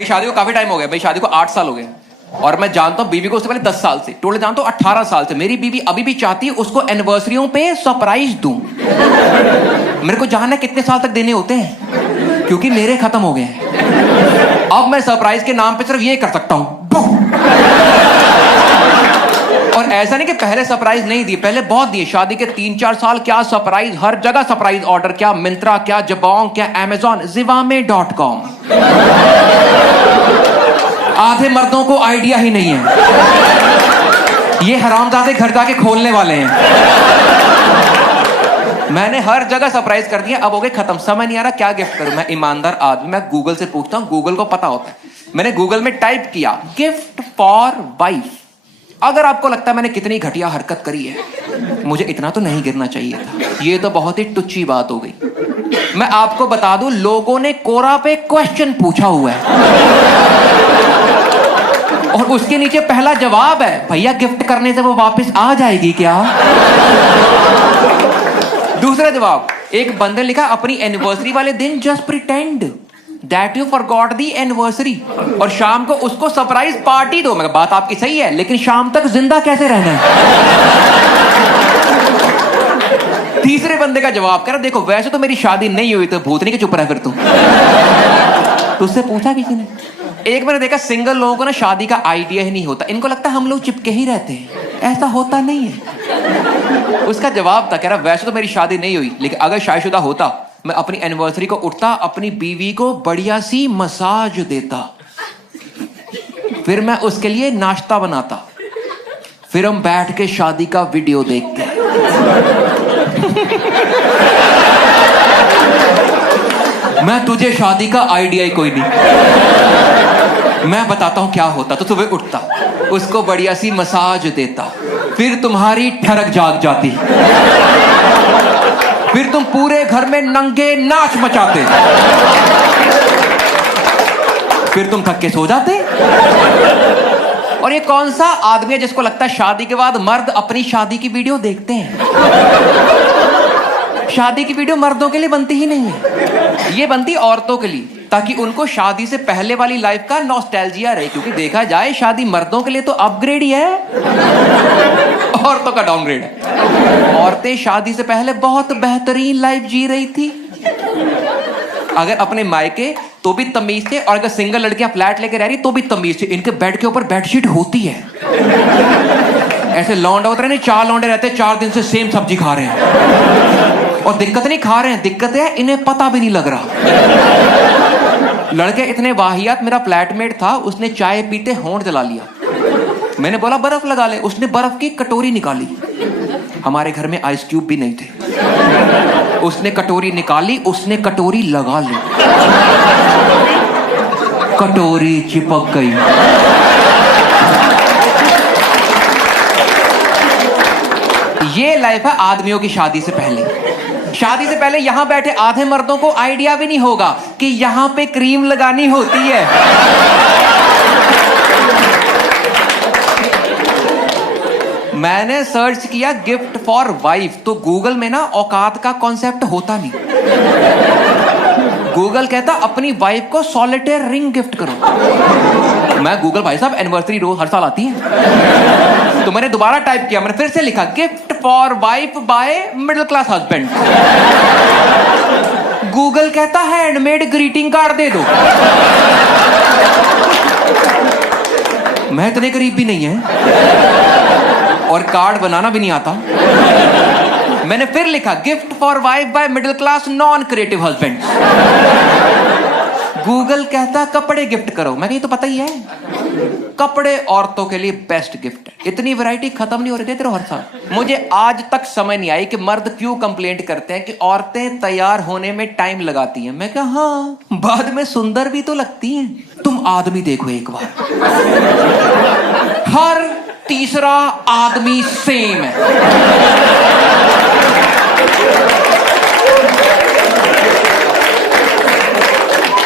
मेरी शादी को काफी टाइम हो गया, मेरी शादी को 8 साल हो गए और मैं जानता हूँ बीवी को उससे पहले 10 साल से, टोटल जानता हूँ 18 साल से। मेरी बीवी अभी भी चाहती है उसको एनिवर्सरियों पे सरप्राइज दूं। मेरे को जानना है कितने साल तक देने होते हैं, क्योंकि मेरे खत्म हो गए हैं। अब मैं सरप्राइज के नाम पे सिर्फ ये कर सकता हूं। और ऐसा नहीं कि पहले सरप्राइज नहीं दिए, पहले बहुत दिए। शादी के 3-4 साल क्या सरप्राइज, हर जगह सरप्राइज ऑर्डर, क्या मिंत्रा, क्या जबोंग, क्या अमेजॉन, जिवामे.com। आधे मर्दों को आइडिया ही नहीं है, ये हरामजादे घर जाके खोलने वाले हैं। मैंने हर जगह सरप्राइज कर दिया, अब हो गए खत्म। समझ नहीं आ रहा क्या गिफ्ट करूं। मैं ईमानदार आदमी, मैं गूगल से पूछता हूं, गूगल को पता होता है। मैंने गूगल में टाइप किया गिफ्ट फॉर वाइफ। अगर आपको लगता है मैंने कितनी घटिया हरकत करी है, मुझे इतना तो नहीं गिरना चाहिए था, ये तो बहुत ही टुच्ची बात हो गई। मैं आपको बता दूं, लोगों ने कोरा पे क्वेश्चन पूछा हुआ है और उसके नीचे पहला जवाब है, भैया गिफ्ट करने से वो वापस आ जाएगी क्या? दूसरा जवाब, एक बंदे ने लिखा अपनी एनिवर्सरी वाले दिन just pretend that you forgot the anniversary, और शाम को उसको सरप्राइज पार्टी दो। मैं बात आपकी सही है, लेकिन शाम तक जिंदा कैसे रहना है? तीसरे बंदे का जवाब कर, देखो वैसे तो मेरी शादी नहीं हुई, तो भूतनी के चुप रहा फिर तुझसे पूछा किसी ने? एक मैंने देखा सिंगल लोगों को ना शादी का आइडिया ही नहीं होता, इनको लगता है हम लोग चिपके ही रहते हैं, ऐसा होता नहीं है। उसका जवाब था, कह रहा वैसे तो मेरी शादी नहीं हुई, लेकिन अगर शादीशुदा होता मैं अपनी एनिवर्सरी को उठता, अपनी बीवी को बढ़िया सी मसाज देता, फिर मैं उसके लिए नाश्ता बनाता, फिर हम बैठ के शादी का वीडियो देखते। मैं तुझे शादी का आइडिया ही कोई नहीं, मैं बताता हूं क्या होता। तो सुबह उठता, उसको बढ़िया सी मसाज देता, फिर तुम्हारी ठरक जाग जाती, फिर तुम पूरे घर में नंगे नाच मचाते, फिर तुम थक के सो जाते। और ये कौन सा आदमी है जिसको लगता है शादी के बाद मर्द अपनी शादी की वीडियो देखते हैं? शादी की वीडियो मर्दों के लिए बनती ही नहीं है, ये बनती औरतों के लिए, ताकि उनको शादी से पहले वाली लाइफ का नॉस्टैल्जिया रहे। क्योंकि देखा जाए शादी मर्दों के लिए तो अपग्रेड ही है, औरतों का डाउनग्रेड है। औरतें शादी से पहले बहुत बेहतरीन लाइफ जी रही थी, अगर अपने मायके तो भी तमीज थे, और अगर सिंगल लड़कियां फ्लैट लेके रह रही तो भी तमीज थे। इनके बेड के ऊपर बेडशीट होती है, ऐसे लौंडा होते रहे, 4 लौंडे रहते, 4 दिन से सेम सब्जी खा रहे हैं, और दिक्कत नहीं खा रहे हैं, दिक्कत है इन्हें पता भी नहीं लग रहा। लड़के इतने वाहियात, मेरा फ्लैटमेट था, उसने चाय पीते होंठ जला लिया। मैंने बोला बर्फ लगा ले, उसने बर्फ की कटोरी निकाली, हमारे घर में आइस क्यूब भी नहीं थे, उसने कटोरी निकाली, उसने कटोरी लगा ली, कटोरी चिपक गई। ये लाइफ है आदमियों की शादी से पहले। शादी से पहले यहां बैठे आधे मर्दों को आइडिया भी नहीं होगा कि यहां पे क्रीम लगानी होती है। मैंने सर्च किया गिफ्ट फॉर वाइफ, तो गूगल में ना औकात का कॉन्सेप्ट होता नहीं। गूगल कहता अपनी वाइफ को सॉलिटेयर रिंग गिफ्ट करो। मैं गूगल भाई साहब एनिवर्सरी रोज हर साल आती है, तो मैंने दोबारा टाइप किया, मैंने फिर से लिखा gift for wife by middle class husband. Google कहता हैंडमेड ग्रीटिंग कार्ड दे दो। मैं इतने गरीब भी नहीं है, और कार्ड बनाना भी नहीं आता। मैंने फिर लिखा gift for wife by middle class non creative husband. Google कहता कपड़े गिफ्ट करो। मैं कहीं तो पता ही है, कपड़े औरतों के लिए बेस्ट गिफ्ट है। इतनी वैरायटी खत्म नहीं हो रही थी हर साल। मुझे आज तक समझ नहीं आई कि मर्द क्यों कंप्लेंट करते हैं कि औरतें तैयार होने में टाइम लगाती हैं। मैं कहा हाँ, बाद में सुंदर भी तो लगती हैं। तुम आदमी देखो एक बार, हर तीसरा आदमी सेम है।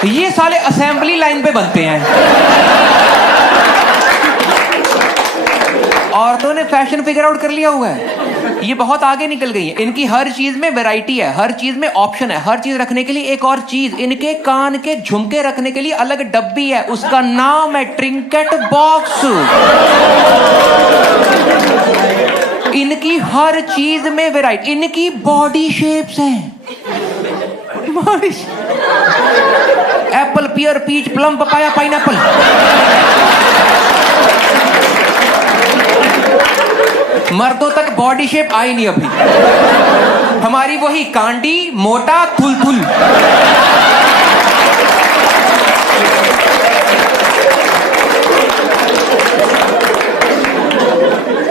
ये साले असेंबली लाइन पे बनते हैं, औरतों ने फैशन फिगर आउट कर लिया हुआ है, ये बहुत आगे निकल गई है। इनकी हर चीज में वैरायटी है, हर चीज में ऑप्शन है, हर चीज रखने के लिए एक और चीज। इनके कान के झुमके रखने के लिए अलग डब्बी है, उसका नाम है ट्रिंकेट बॉक्स। इनकी हर चीज में वैरायटी। इनकी बॉडी शेप्स हैं, बॉडी एप्पल, पियर, पीच, प्लम, पपाया, पाइनएप्पल। मर्दों तक बॉडी शेप आई नहीं अभी। हमारी वही कांडी, मोटा, थुल।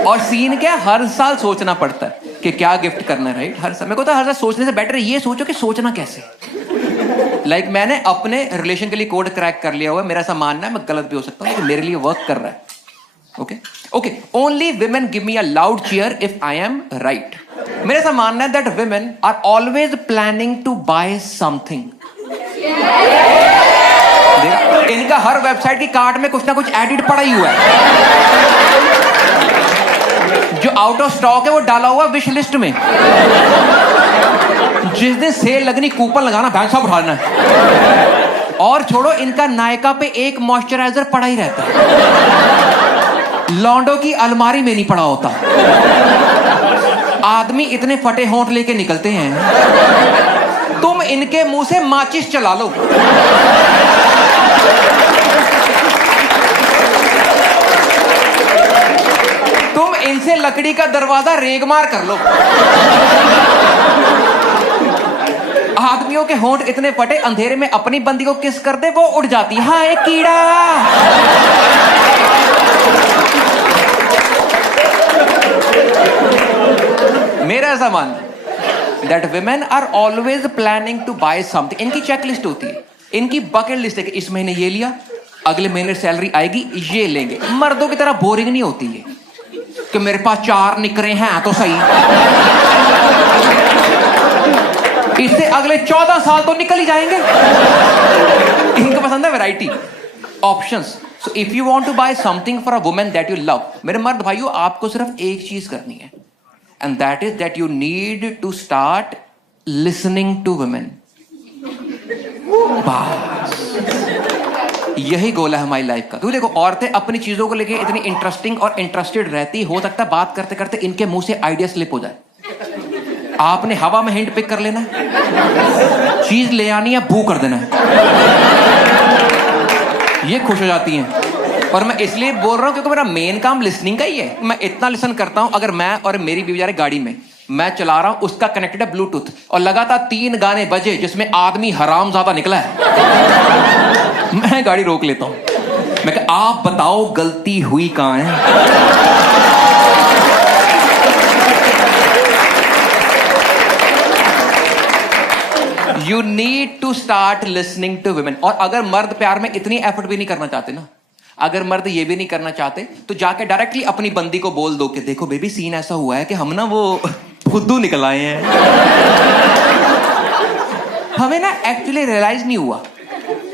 और सीन क्या, हर साल सोचना पड़ता है कि क्या गिफ्ट करना है, राइट? हर साल मेरे को तो हर साल सोचने से बेटर ये सोचो कि सोचना कैसे। लाइक मैंने अपने रिलेशन के लिए कोड क्रैक कर लिया हुआ है। मेरा ऐसा मानना है, मैं गलत भी हो सकता हूँ, लेकिन मेरे लिए वर्क कर रहा है। Okay, only women give me a loud cheer if I am right. मेरा ऐसा मानना है that women are always planning to buy something. इनका हर वेबसाइट की कार्ट में कुछ ना कुछ एडिट पड़ा ही हुआ है। जो आउट ऑफ स्टॉक है वो डाला हुआ विश लिस्ट में। जिस दिन सेल लगनी, कूपन लगाना, बैंक सब उठाना है। और छोड़ो, इनका नायका पे एक मॉइस्चराइजर पड़ा ही रहता है, लॉन्डो की अलमारी में नहीं पड़ा होता। आदमी इतने फटे होंठ लेके निकलते हैं, तुम इनके मुंह से माचिस चला लो, तुम इनसे लकड़ी का दरवाजा रेगमार कर लो। आदमियों के होंठ इतने फटे, अंधेरे में अपनी बंदी को किस कर दे वो उड़ जाती है। हाँ, एक कीड़ा। मेरा ऐसा मानना that women are always planning to buy something. इनकी चेकलिस्ट होती है, इनकी बकेट लिस्ट है कि इस महीने ये लिया, अगले महीने सैलरी आएगी ये लेंगे। मर्दों की तरह बोरिंग नहीं होती है कि मेरे पास 4 निकरे हैं तो सही, इससे अगले 14 साल तो निकल ही जाएंगे। इनको पसंद है variety, options. So if you want to buy something for a woman that you love, मेरे मर्द भाइयों, आपको सिर्फ एक चीज करनी है, and that is that you need to start listening to women. बस यही गोल है हमारी लाइफ का। क्योंकि देखो, औरतें अपनी चीजों को लेके इतनी इंटरेस्टिंग और इंटरेस्टेड रहती, हो सकता है बात करते करते इनके मुंह से आइडिया स्लिप हो जाए। आपने हवा में हिंट पिक कर लेना है, चीज ले आनी है, भू कर देना है, ये खुश हो जाती हैं। और मैं इसलिए बोल रहा हूं क्योंकि मेरा मेन काम लिसनिंग का ही है। मैं इतना लिसन करता हूं, अगर मैं और मेरी बीवी जा रहे गाड़ी में, मैं चला रहा हूं, उसका कनेक्टेड है ब्लूटूथ, और लगातार 3 गाने बजे जिसमें आदमी हराम ज्यादा निकला है, मैं गाड़ी रोक लेता हूं। मैं कहा, आप बताओ गलती हुई कहां है? You need to start listening to women। और अगर मर्द प्यार में इतनी एफर्ट भी नहीं करना चाहते ना, अगर मर्द ये भी नहीं करना चाहते, तो जाके डायरेक्टली अपनी बंदी को बोल दो कि देखो बेबी, सीन ऐसा हुआ है कि हम ना वो फुद्दू निकल आए हैं। हमें ना एक्चुअली रियलाइज नहीं हुआ।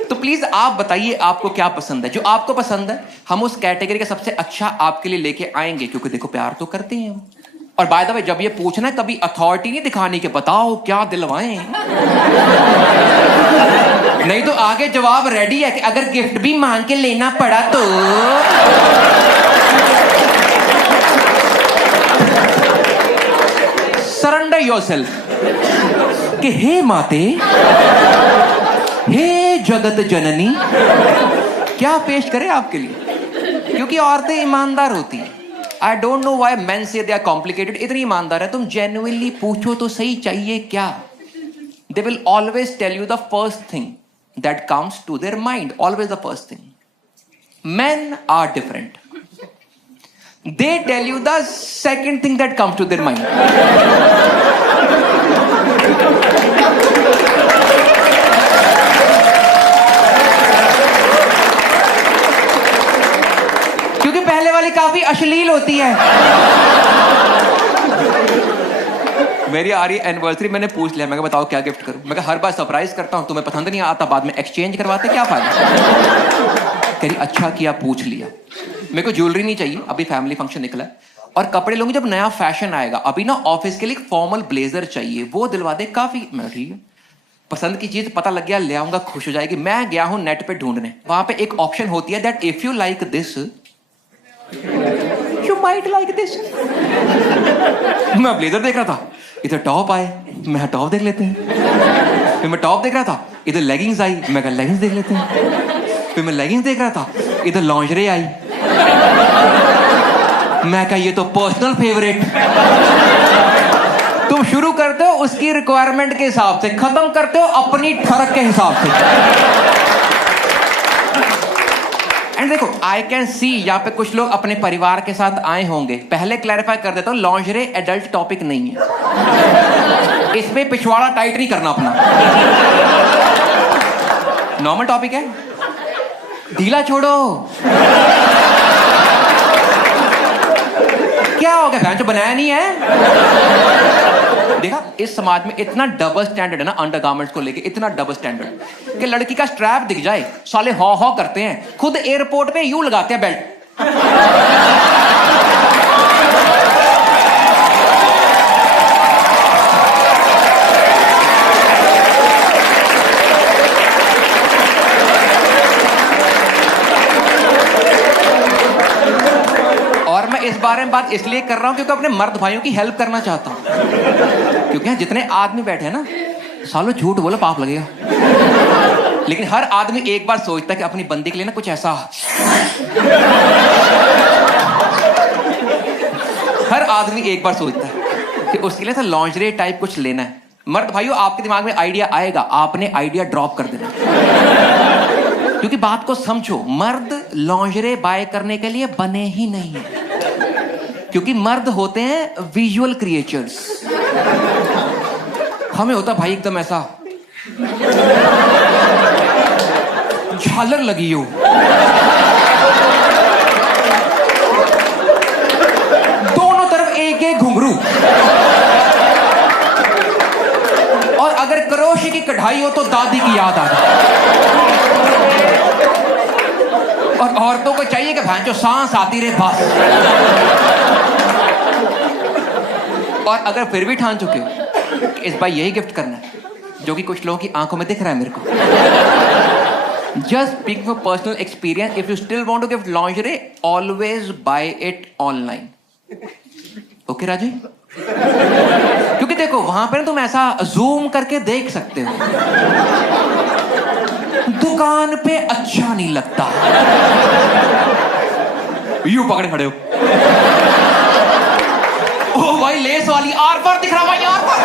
तो प्लीज आप बताइए आपको क्या पसंद है। जो आपको पसंद है हम उस कैटेगरी का सबसे अच्छा आपके लिए लेके आएंगे, क्योंकि देखो प्यार तो करते हैं हम। और बाय द वे, जब ये पूछना है कभी अथॉरिटी नहीं दिखानी कि बताओ क्या दिलवाएं, नहीं तो आगे जवाब रेडी है कि अगर गिफ्ट भी मांग के लेना पड़ा तो। सरेंडर योरसेल्फ कि हे माते, हे जगत जननी, क्या पेश करें आपके लिए, क्योंकि औरतें ईमानदार होती हैं। I don't know why main से दे आर कॉम्प्लिकेटेड। इतनी ईमानदार है, तुम जेन्युइनली पूछो तो सही चाहिए क्या, they will always tell you the first thing that comes to their mind, always the first thing. Men are different, they tell you the second thing that comes to their mind. क्योंकि पहले वाली काफी अश्लील होती है। मेरी आ रही anniversary, मैंने पूछ लिया, मैं कहा बताओ क्या गिफ्ट करूं। मैं कहा हर बार सरप्राइज करता हूं, तुम्हें पसंद नहीं आता, बाद में एक्सचेंज करवाते, क्या फायदा। कह रही अच्छा किया पूछ लिया। मेरे को ज्वेलरी नहीं चाहिए, अभी फैमिली फंक्शन निकला है, और कपड़े लूंगी जब नया फैशन आएगा। अभी ना ऑफिस के लिए एक फॉर्मल ब्लेजर चाहिए, वो दिलवा दे काफी। मैं ठीक है, पसंद की चीज पता लग गया, ले आऊंगा, खुश हो जाएगी। मैं गया हूं नेट पे ढूंढने, वहां पे एक ऑप्शन होती है that if you like this you might like this. मैं ब्लेजर देख रहा था, इधर टॉप आए, मैं टॉप देख लेते हैं। फिर मैं टॉप देख रहा था, इधर लेगिंग्स आई, मैं कहा लेगिंग्स देख लेते हैं। फिर मैं लेगिंग्स देख रहा था, इधर लॉन्जरे आई, मैं कहा ये तो पर्सनल फेवरेट। तुम शुरू करते हो उसकी रिक्वायरमेंट के हिसाब से, खत्म करते हो अपनी ठरक के हिसाब से। एंड देखो, आई कैन सी यहाँ पे कुछ लोग अपने परिवार के साथ आए होंगे। पहले क्लैरिफाई कर देता हूं, लॉन्जरे एडल्ट टॉपिक नहीं है, इसमें पिछवाड़ा टाइट नहीं करना अपना, नॉर्मल टॉपिक है, ढीला छोड़ो। क्या हो गया, भैंस जो बनाया नहीं है? देखा, इस समाज में इतना डबल स्टैंडर्ड है ना अंडरगारमेंट्स को लेके, इतना डबल स्टैंडर्ड कि लड़की का स्ट्रैप दिख जाए साले हॉ हॉ करते हैं। खुद एयरपोर्ट पे यूं लगाते हैं बेल्ट। और मैं इस बारे में बात इसलिए कर रहा हूं क्योंकि अपने मर्द भाइयों की हेल्प करना चाहता हूं। क्योंकि जितने आदमी बैठे हैं ना, सालों झूठ बोलो पाप लगेगा, लेकिन हर आदमी एक बार सोचता है कि अपनी बंदी के लिए ना कुछ ऐसा। हर आदमी एक बार सोचता है कि उसके लिए लॉन्जरे टाइप कुछ लेना है। मर्द भाइयों, आपके दिमाग में आइडिया आएगा, आपने आइडिया ड्रॉप कर देना, क्योंकि बात को समझो, मर्द लॉन्जरे बाय करने के लिए बने ही नहीं है, क्योंकि मर्द होते हैं विजुअल क्रिएचर्स। हमें होता भाई एकदम ऐसा झालर लगी हो, दोनों तरफ एक एक घुंघरू, और अगर क्रोशे की कढ़ाई हो तो दादी की याद आ जाए। और औरतों को चाहिए कि भाई जो सांस आती रहे बस। और अगर फिर भी ठान चुके हो इस बार यही गिफ्ट करना है, जो कि कुछ लोगों की आंखों में दिख रहा है मेरे को, just speaking for personal experience, if you still want to gift lingerie, always buy it online. Okay राजी? क्योंकि देखो, वहां पर तुम ऐसा जूम करके देख सकते हो, दुकान पे अच्छा नहीं लगता। यू पकड़े खड़े हो, ओ भाई लेस वाली आर पार दिख रहा भाई, आर पार।